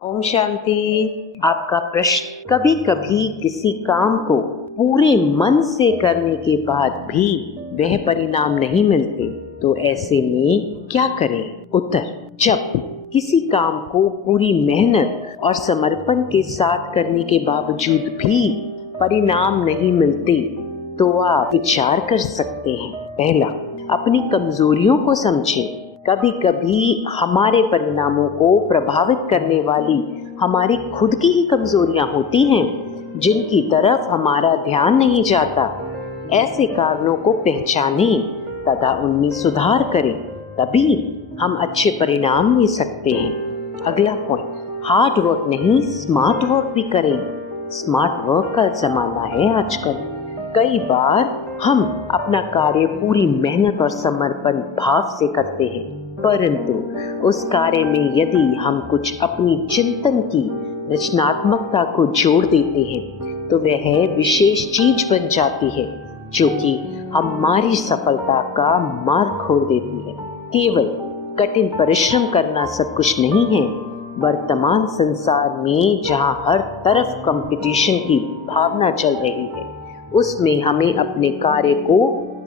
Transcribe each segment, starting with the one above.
ओम शांति। आपका प्रश्न, कभी कभी किसी काम को पूरे मन से करने के बाद भी वह परिणाम नहीं मिलते तो ऐसे में क्या करें? उत्तर, जब किसी काम को पूरी मेहनत और समर्पण के साथ करने के बावजूद भी परिणाम नहीं मिलते तो आप विचार कर सकते हैं। पहला, अपनी कमजोरियों को समझें। कभी कभी हमारे परिणामों को प्रभावित करने वाली हमारी खुद की ही कमजोरियां होती हैं जिनकी तरफ हमारा ध्यान नहीं जाता। ऐसे कारणों को पहचानें तथा उनमें सुधार करें, तभी हम अच्छे परिणाम ले सकते हैं। अगला पॉइंट, हार्ड वर्क नहीं स्मार्ट वर्क भी करें। स्मार्ट वर्क का जमाना है आजकल। कई बार हम अपना कार्य पूरी मेहनत और समर्पण भाव से करते हैं, परंतु उस कार्य में यदि हम कुछ अपनी चिंतन की रचनात्मकता को जोड़ देते हैं तो वह विशेष चीज बन जाती है जो कि हमारी सफलता का मार्ग खोल देती है। केवल कठिन परिश्रम करना सब कुछ नहीं है। वर्तमान संसार में जहां हर तरफ कंपटीशन की भावना चल रही है, उसमें हमें अपने कार्य को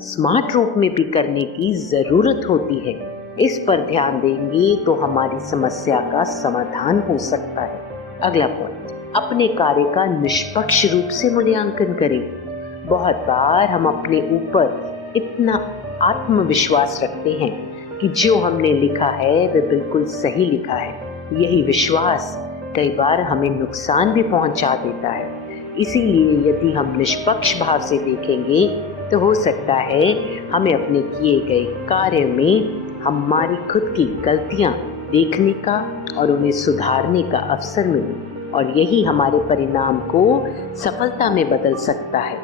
स्मार्ट रूप में भी करने की जरूरत होती है। इस पर ध्यान देंगे तो हमारी समस्या का समाधान हो सकता है। अगला पॉइंट, अपने कार्य का निष्पक्ष रूप से मूल्यांकन करें। बहुत बार हम अपने ऊपर इतना आत्मविश्वास रखते हैं कि जो हमने लिखा है वह बिल्कुल सही लिखा है। यही विश्वास कई बार हमें नुकसान भी पहुंचा देता है। इसीलिए यदि हम निष्पक्ष भाव से देखेंगे तो हो सकता है हमें अपने किए गए कार्य में हमारी खुद की गलतियां देखने का और उन्हें सुधारने का अवसर मिले, और यही हमारे परिणाम को सफलता में बदल सकता है।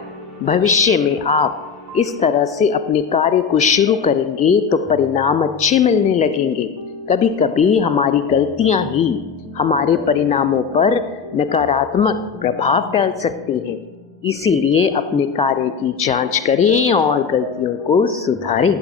भविष्य में आप इस तरह से अपने कार्य को शुरू करेंगे तो परिणाम अच्छे मिलने लगेंगे। कभी कभी हमारी गलतियां ही हमारे परिणामों पर नकारात्मक प्रभाव डाल सकती हैं। इसीलिए अपने कार्य की जांच करें और गलतियों को सुधारें।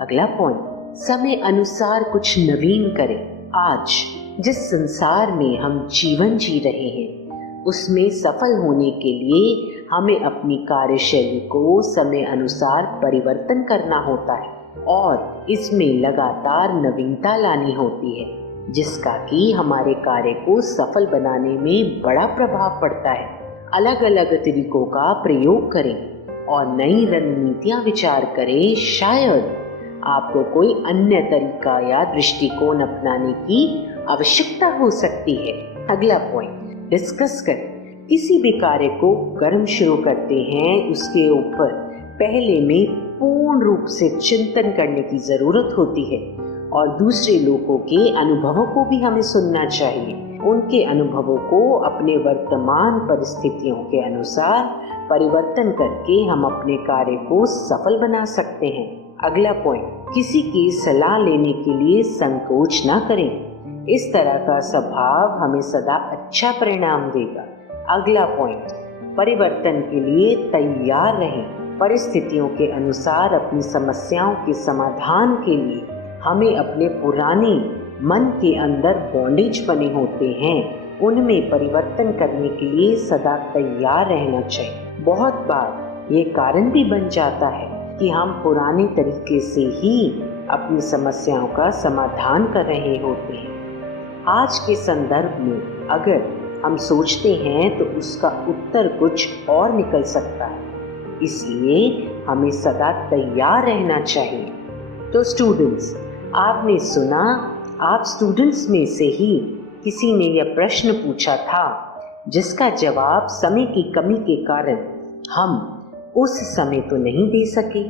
अगला पॉइंट, समय अनुसार कुछ नवीन करें। आज जिस संसार में हम जीवन जी रहे हैं उसमें सफल होने के लिए हमें अपनी कार्यशैली को समय अनुसार परिवर्तन करना होता है और इसमें लगातार नवीनता लानी होती है, जिसका कि हमारे कार्य को सफल बनाने में बड़ा प्रभाव पड़ता है। अलग अलग तरीकों का प्रयोग करें और नई रणनीतियां विचार करें। शायद आपको कोई अन्य तरीका या दृष्टिकोण अपनाने की आवश्यकता हो सकती है। अगला पॉइंट, डिस्कस करें। किसी भी कार्य को कर्म शुरू करते हैं उसके ऊपर पहले में पूर्ण रूप से चिंतन करने की जरूरत होती है और दूसरे लोगों के अनुभवों को भी हमें सुनना चाहिए। उनके अनुभवों को अपने वर्तमान परिस्थितियों के अनुसार परिवर्तन करके हम अपने कार्य को सफल बना सकते हैं। अगला पॉइंट, किसी की सलाह लेने के लिए संकोच ना करें। इस तरह का स्वभाव हमें सदा अच्छा परिणाम देगा। अगला पॉइंट, परिवर्तन के लिए तैयार रहें। परिस्थितियों के अनुसार अपनी समस्याओं के समाधान के लिए हमें अपने पुराने मन के अंदर बॉन्डेज बने होते हैं, उनमें परिवर्तन करने के लिए सदा तैयार रहना चाहिए। बहुत बार ये कारण भी बन जाता है कि हम पुराने तरीके से ही अपनी समस्याओं का समाधान कर रहे होते हैं। आज के संदर्भ में अगर हम सोचते हैं तो उसका उत्तर कुछ और निकल सकता है, इसलिए हमें सदा तैयार रहना चाहिए। तो स्टूडेंट्स, आपने सुना, आप स्टूडेंट्स में से ही किसी ने यह प्रश्न पूछा था जिसका जवाब समय की कमी के कारण हम उस समय तो नहीं दे सके,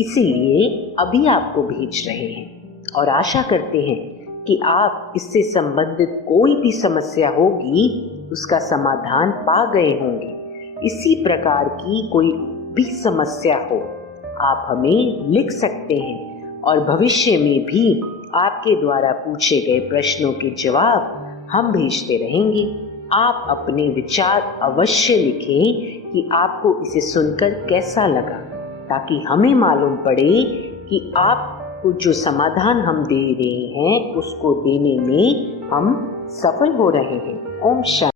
इसीलिए अभी आपको भेज रहे हैं और आशा करते हैं कि आप इससे संबंधित कोई भी समस्या होगी उसका समाधान पा गए होंगे। इसी प्रकार की कोई भी समस्या हो आप हमें लिख सकते हैं और भविष्य में भी आपके द्वारा पूछे गए प्रश्नों के जवाब हम भेजते रहेंगे। आप अपने विचार अवश्य लिखें कि आपको इसे सुनकर कैसा लगा, ताकि हमें मालूम पड़े कि आपको जो समाधान हम दे रहे हैं उसको देने में हम सफल हो रहे हैं। ओम शांति।